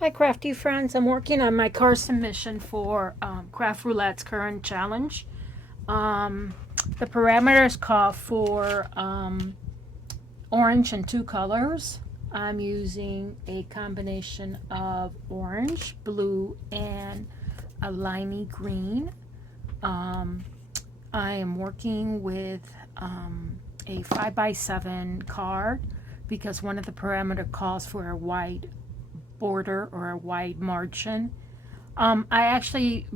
Hi, crafty friends. I'm working on my card submission for Craft Roulette's current challenge. Um, the parameters call for orange in two colors. I'm using a combination of orange, blue, and a limey green. Um, I am working with a 5x7 card because one of the parameter calls for a wide border or a wide margin. I actually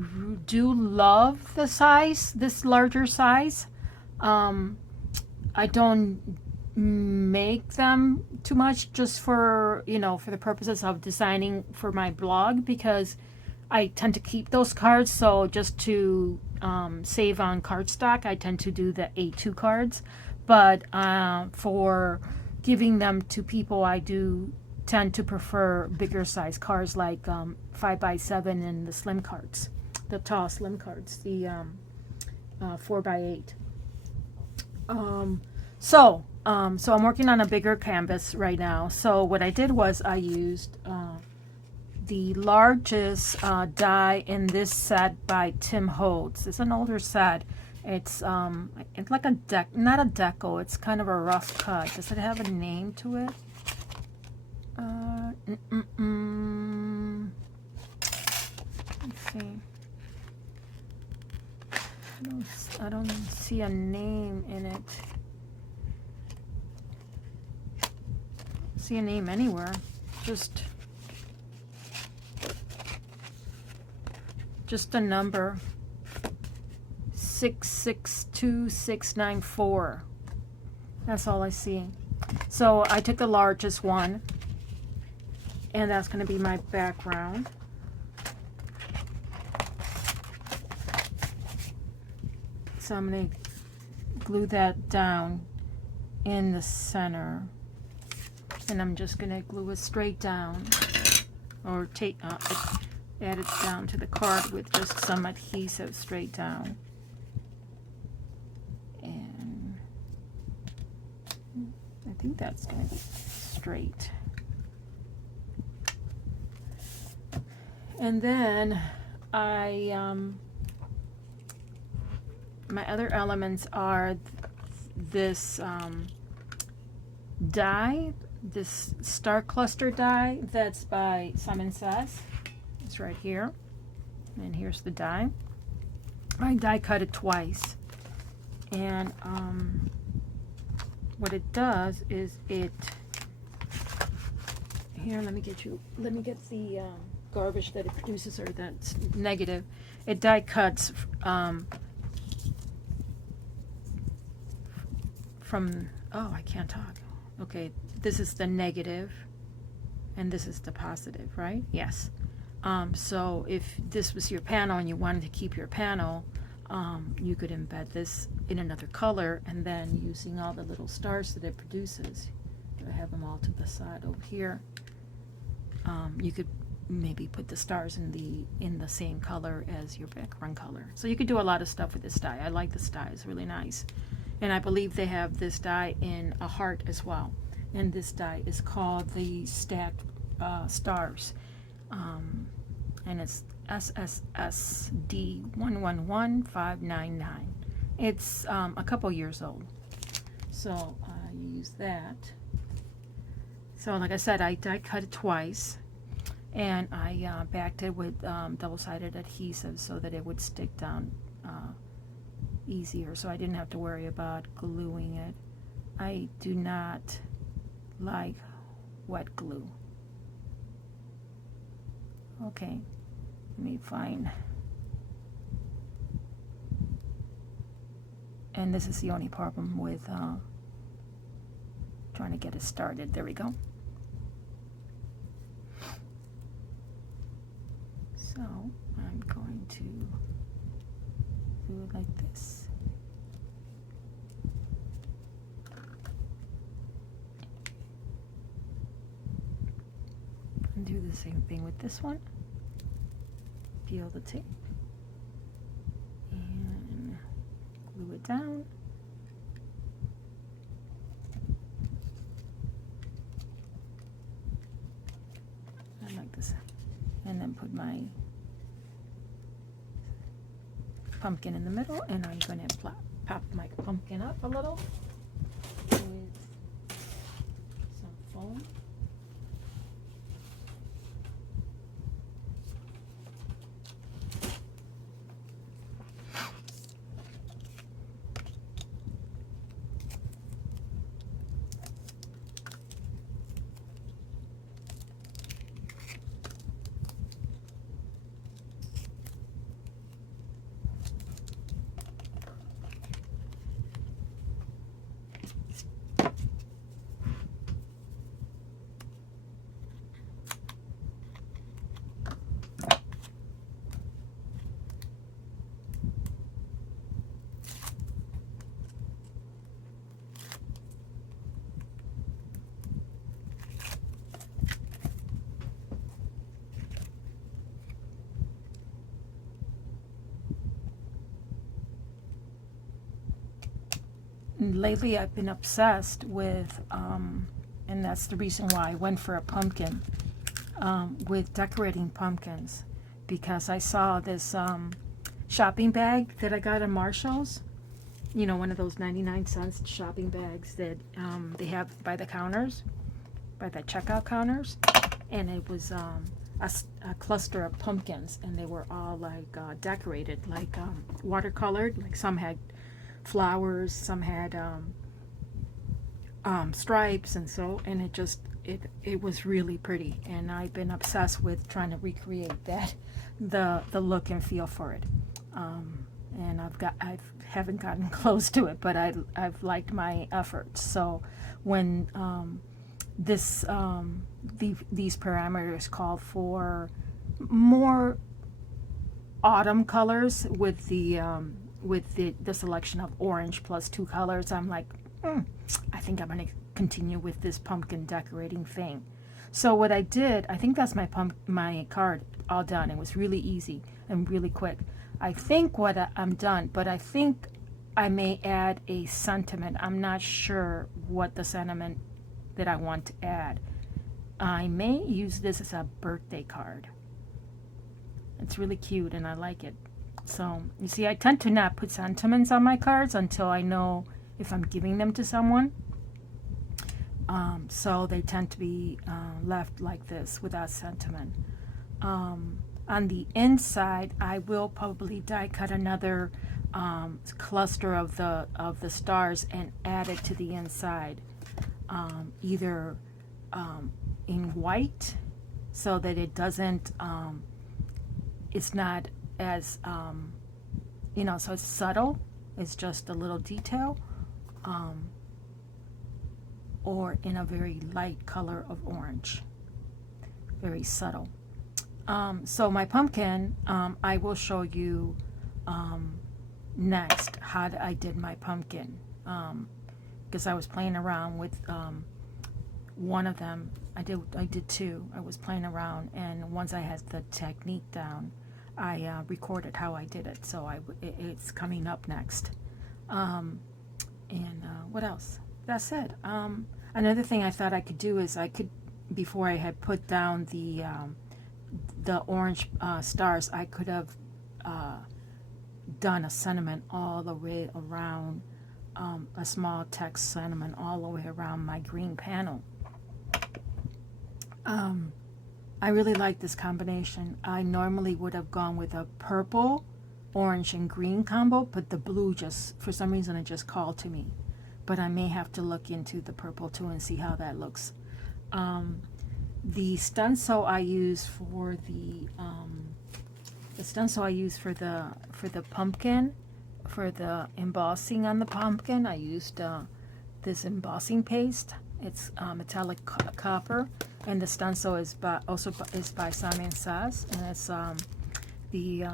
do love the size, this larger size. Um, I don't make them too much just for, for the purposes of designing for my blog because I tend to keep those cards. So just to save on cardstock, I tend to do the A2 cards. But for giving them to people, I do tend to prefer bigger size cards like 5x7 and the slim cards, the tall slim cards, the 4x8. So I'm working on a bigger canvas right now. So what I did was I used the largest die in this set by Tim Holtz. It's an older set. It's like a deck, not a deco. It's kind of a rough cut. Does it have a name to it? Let's see. I don't see a name in it. See a name anywhere. Just a number. 662694. That's all I see. So I took the largest one, and that's going to be my background. So I'm going to glue that down in the center, and I'm just going to glue it straight down, or take add it down to the card with just some adhesive straight down. And I think that's going to be straight. And then my other elements are this die, this star cluster die that's by Simon Says. It's right here, and here's the die. I die cut it twice, and what it does is it. Here, let me get the garbage that it produces, or that's negative. It die cuts from, oh, I can't talk. Okay, this is the negative, and this is the positive, right? Yes. So if this was your panel and you wanted to keep your panel, you could embed this in another color, and then using all the little stars that it produces, I have them all to the side over here. You could maybe put the stars in the same color as your background color. So you could do a lot of stuff with this die. I like this die. It's really nice. And I believe they have this die in a heart as well. And this die is called the Stacked Stars. And it's SSSD111599. It's a couple years old. So you use that. So like I said, I die cut it twice. And I backed it with double-sided adhesive so that it would stick down easier, so I didn't have to worry about gluing it. I do not like wet glue. Okay, let me find. And this is the only problem with trying to get it started. There we go. So I'm going to do it like this. And do the same thing with this one. Peel the tape and glue it down. I like this then put my pumpkin in the middle, and I'm going to pop my pumpkin up a little with some foam. Lately I've been obsessed with, and that's the reason why I went for a pumpkin, with decorating pumpkins, because I saw this shopping bag that I got at Marshall's, you know, one of those 99-cent shopping bags that they have by the counters, by the checkout counters, and it was a cluster of pumpkins, and they were all like decorated, like watercolored, like some had flowers, some had stripes, and it was really pretty, and I've been obsessed with trying to recreate that, the look and feel for it, and I haven't gotten close to it, but I've liked my efforts. So when these parameters call for more autumn colors with the selection of orange plus 2 colors, I'm like, I think I'm going to continue with this pumpkin decorating thing. So what I did, I think that's my card all done. It was really easy and really quick. I think I'm done, but I think I may add a sentiment. I'm not sure what the sentiment that I want to add. I may use this as a birthday card. It's really cute and I like it. So, you see, I tend to not put sentiments on my cards until I know if I'm giving them to someone. So they tend to be left like this without sentiment. On the inside, I will probably die cut another cluster of the stars and add it to the inside, either in white, so that it doesn't, it's not as so it's subtle, it's just a little detail, or in a very light color of orange, very subtle. So my pumpkin, I will show you next how I did my pumpkin, because I was playing around with one of them. I did 2. I was playing around, and once I had the technique down, I recorded how I did it, so it's coming up next. And what else? That's it. Another thing I thought I could do is before I had put down the orange stars, I could have done a sentiment all the way around, a small text sentiment all the way around my green panel. I really like this combination. I normally would have gone with a purple, orange, and green combo, but the blue just, for some reason, it just called to me. But I may have to look into the purple too and see how that looks. The stencil I use for the pumpkin, for the embossing on the pumpkin, I used this embossing paste. It's metallic copper, and the stencil is by Simon Says, and it's the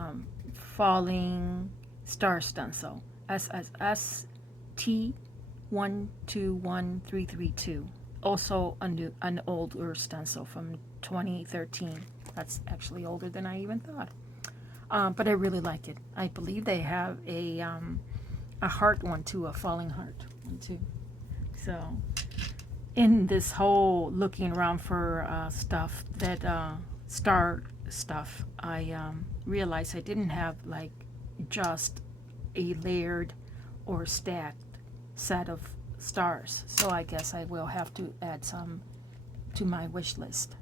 falling star stencil, ST121332. Also an older stencil from 2013. That's actually older than I even thought. But I really like it. I believe they have a heart one too, a falling heart one too. So in this whole looking around for stuff that star stuff, I realized I didn't have like just a layered or stacked set of stars. So I guess I will have to add some to my wish list,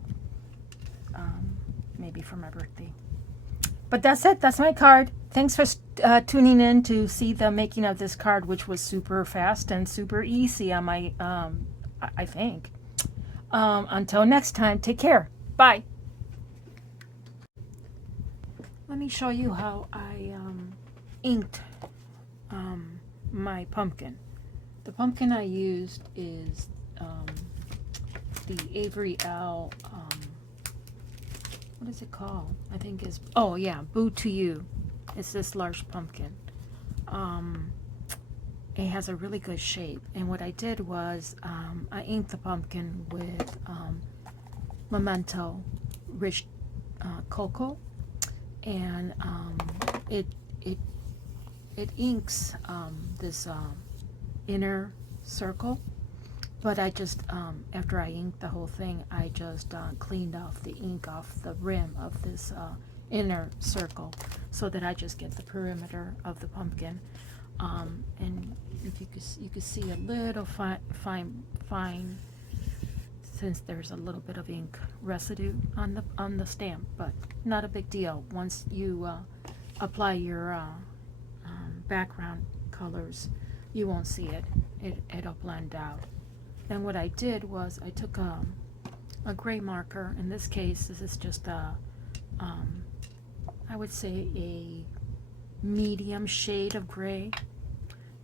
maybe for my birthday. But that's it. That's my card. Thanks for tuning in to see the making of this card, which was super fast and super easy on my, I think. Until next time, take care. Bye. Let me show you how I inked my pumpkin. The pumpkin I used is the Avery L. What is it called? I think it's, oh yeah, Boo to You. It's this large pumpkin. It has a really good shape. And what I did was I inked the pumpkin with Memento Rich Cocoa, and it inks this inner circle. But I just, after I inked the whole thing, I just cleaned off the ink off the rim of this inner circle, so that I just get the perimeter of the pumpkin. And if you could see a little fine, since there's a little bit of ink residue on the stamp, but not a big deal. Once you apply your background colors, you won't see it. It'll blend out. And what I did was I took a gray marker. In this case, this is just I would say a medium shade of gray,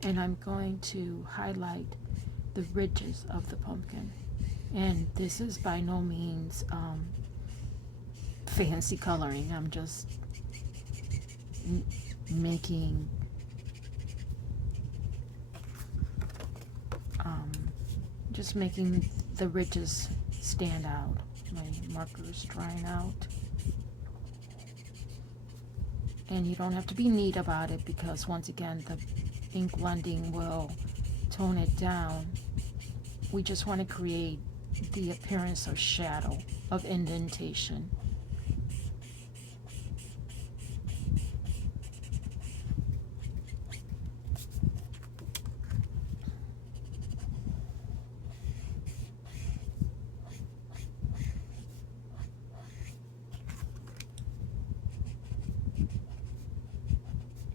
and I'm going to highlight the ridges of the pumpkin. And this is by no means fancy coloring. I'm just making the ridges stand out. My marker is drying out. And you don't have to be neat about it, because once again the ink blending will tone it down. We just want to create the appearance of shadow, of indentation.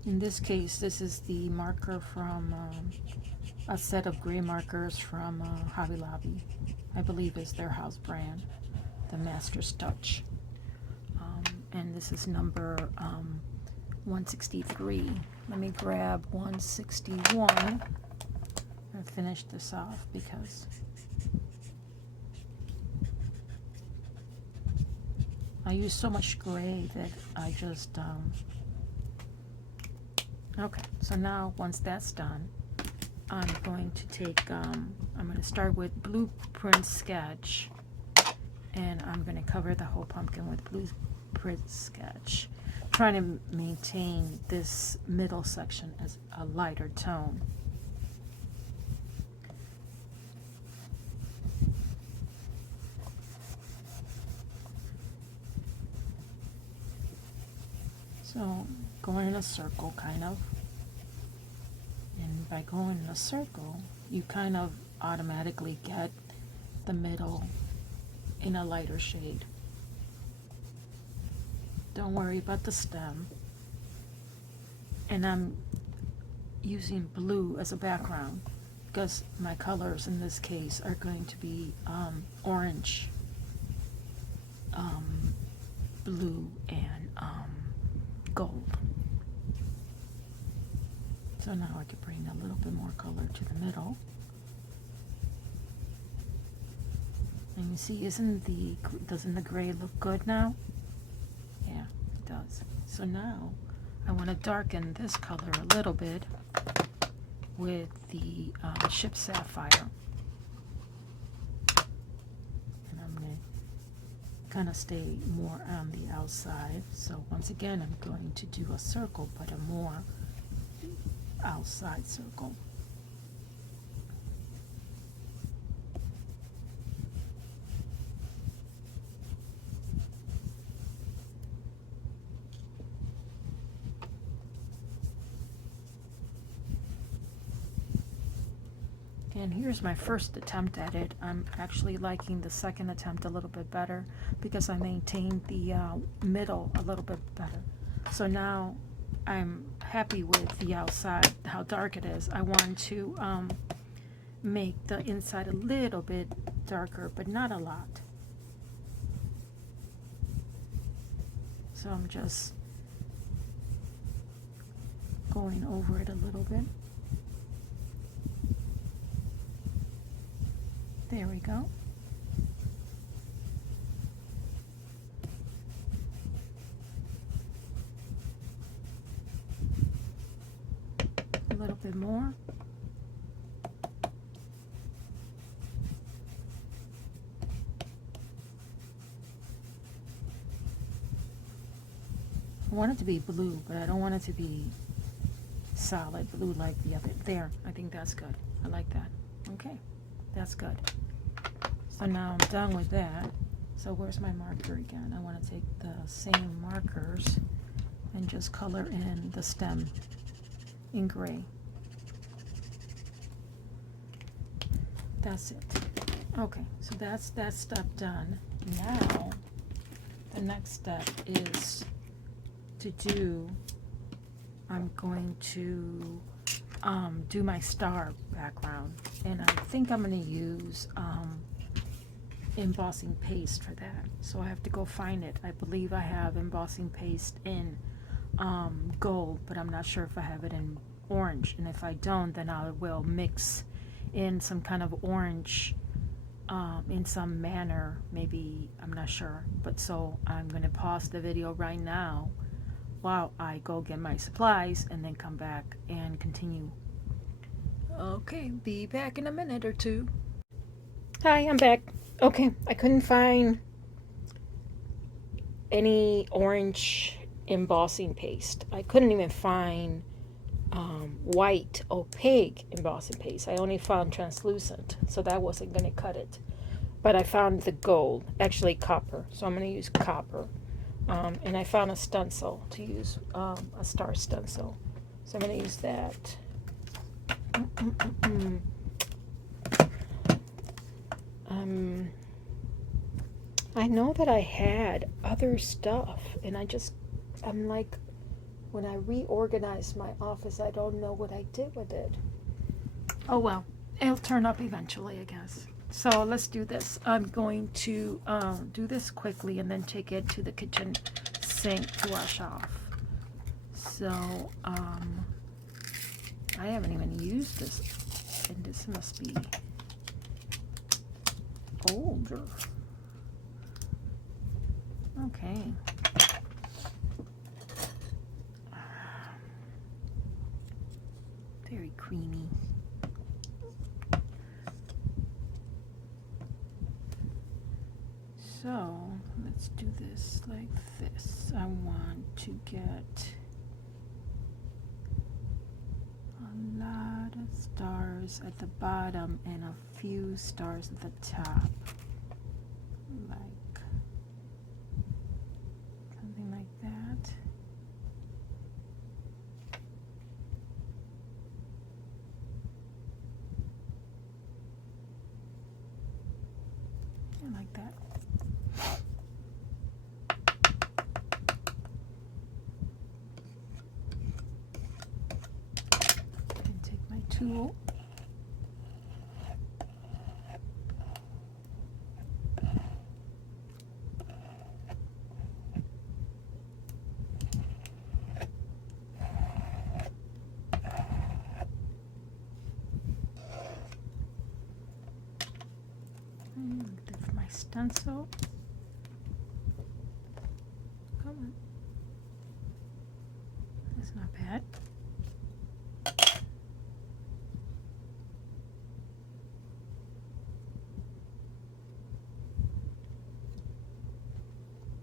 In this case, this is the marker from a set of gray markers from Hobby Lobby. I believe is their house brand, the Master's Touch. And this is number 163. Let me grab 161 and finish this off, because I use so much gray that I just okay, so now once that's done, I'm going to take, I'm going to start with Blueprint Sketch, and I'm going to cover the whole pumpkin with Blueprint Sketch, trying to maintain this middle section as a lighter tone. So going in a circle, kind of. And by going in a circle, you kind of automatically get the middle in a lighter shade. Don't worry about the stem. And I'm using blue as a background, because my colors in this case are going to be orange, blue, and gold. So now I could bring a little bit more color to the middle. And you see, doesn't the gray look good now? Yeah, it does. So now I want to darken this color a little bit with the Ship Sapphire. And I'm going to kind of stay more on the outside. So once again, I'm going to do a circle, but a more outside circle. And here's my first attempt at it. I'm actually liking the second attempt a little bit better because I maintained the middle a little bit better. So now I'm happy with the outside, how dark it is. I want to make the inside a little bit darker, but not a lot. So I'm just going over it a little bit. There we go. A little bit more. I want it to be blue, but I don't want it to be solid blue like the other. There, I think that's good. I like that. Okay, that's good. So now I'm done with that. So where's my marker again? I want to take the same markers and just color in the stem in gray. That's it. Okay, so that's that step done. Now the next step is to do, I'm going to do my star background, and I think I'm going to use embossing paste for that. So I have to go find it. I believe I have embossing paste in gold, but I'm not sure if I have it in orange, and if I don't, then I will mix in some kind of orange in some manner, maybe, I'm not sure. But so I'm going to pause the video right now while I go get my supplies and then come back and continue. Okay, be back in a minute or two. Hi, I'm back. Okay, I couldn't find any orange embossing paste. I couldn't even find white opaque embossing paste. I only found translucent, so that wasn't going to cut it. But I found the gold, actually copper, so I'm going to use copper. And I found a stencil to use, a star stencil, so I'm going to use that. I know that I had other stuff, and I'm like, when I reorganized my office, I don't know what I did with it. Oh well, it'll turn up eventually, I guess. So let's do this. I'm going to do this quickly and then take it to the kitchen sink to wash off. So I haven't even used this, and this must be older. Okay. Very creamy. So let's do this like this. I want to get a lot of stars at the bottom and a few stars at the top. Like something like that. I like that. And take my tool. That's my stencil. Come on. That's not bad.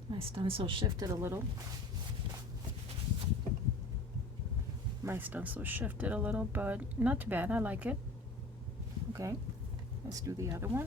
My stencil shifted a little. But not too bad. I like it. Okay, let's do the other one.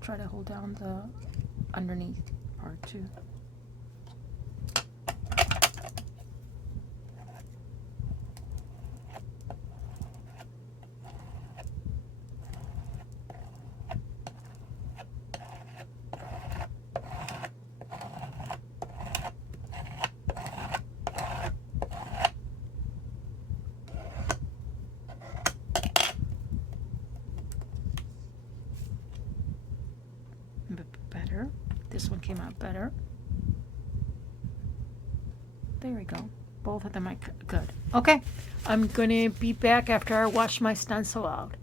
try to hold down the underneath part too. Better. This one came out better. There we go. Both of them are good. Okay, I'm gonna be back after I wash my stencil out.